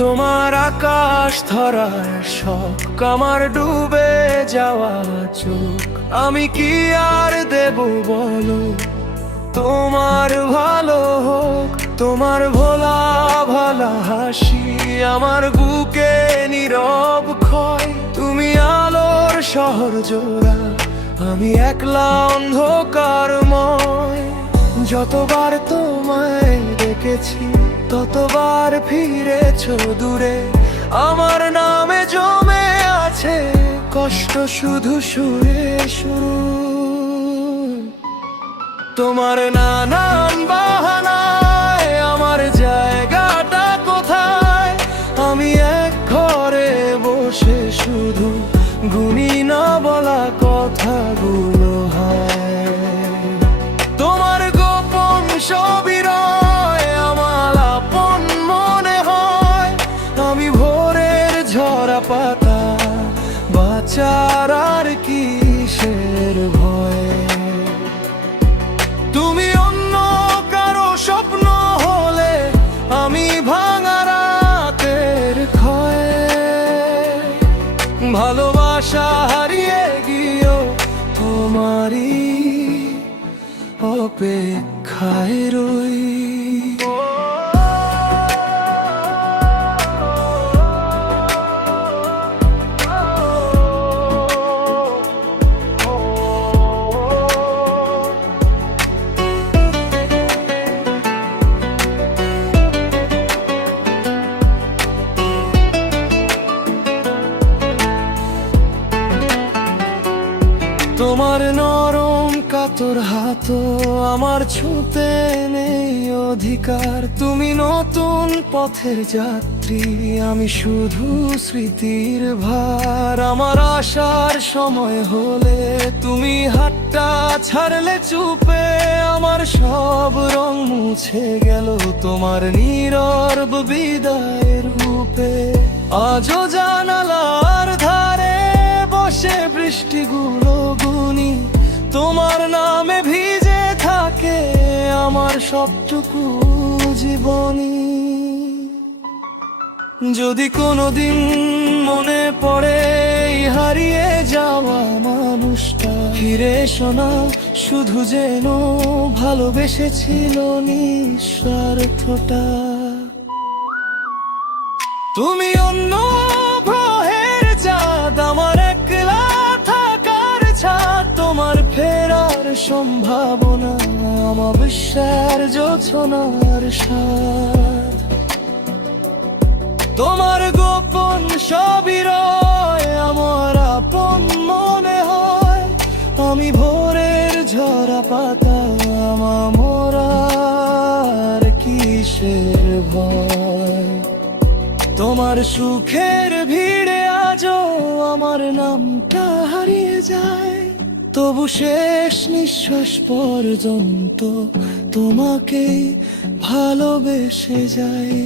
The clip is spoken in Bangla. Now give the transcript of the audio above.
তোমার আকাশ ধরার শখ, আমার ডুবে যাওয়া চোখ, আমি কি আর দেব বলো? তোমার ভালো হোক, তোমার ভোলা ভালা হাসি আমার বুকে নীরব ক্ষয়। তুমি আলোর শহর জোড়া, আমি একলা অন্ধকারময়। যতবার তোমায় দেখেছি ততবার ফিরেছ দূরে, আমার নামে জমে আছে কষ্ট শুধু সুরে সুর। তোমার নানান বাহানায় আমার জায়গাটা কোথায়, আমি এক ঘরে বসে শুধু গুনি না বলা কথাগুলো হায়। তোমার গোপন সবিরয় আমার আপন মনে হয়, আমি ভোরের ঝরা পাতা, বাঁচার আর কিসের ভয়। তুমি অন্য কারো স্বপ্ন হলে আমি ভাঙা রাতের ক্ষয়। ভালোবাসা হারিয়ে গিয়েও তোমারই অপেক্ষায় রই। তোমার নরম কাতর হাত আমার ছুঁতে নেই অধিকার। তুমি নতুন পথের যাত্রী, আমি শুধু স্মৃতির ভার। আমার আসার সময় হলে তুমি হাতটা ছাড়লে চুপে, আমার সব রং মুছে গেল তোমার নীরব বিদায়ের রূপে। আজও জানালার ধারে বসে বৃষ্টিগুলো গুনি, তোমার নামে ভিজে থাকে আমার সবটুকু জীবনী। যদি কোনোদিন মনে পড়ে হারিয়ে যাওয়া মানুষটা, ফিরে শোনা শুধু যেন ভালোবেসেছিল নিঃস্বার্থটা। তুমি অন্য গ্রহের চাঁদ, আমার একলা থাকার ছাদ। তোমার ফেরার সম্ভাবনা, আমার বিশ্বাস জোছনার স্বাদ। তোমার গোপন সবিরয় আমার আপন মনে হয়, আমি ভোরের ঝরা পাতা, আমার মোরার কিসের ভয়। তোমার সুখের ভিড়ে আজও আমার নামটা হারিয়ে যায়, তবু শেষ নিঃশ্বাস পর্যন্ত তোমাকে ভালোবেসে যাই।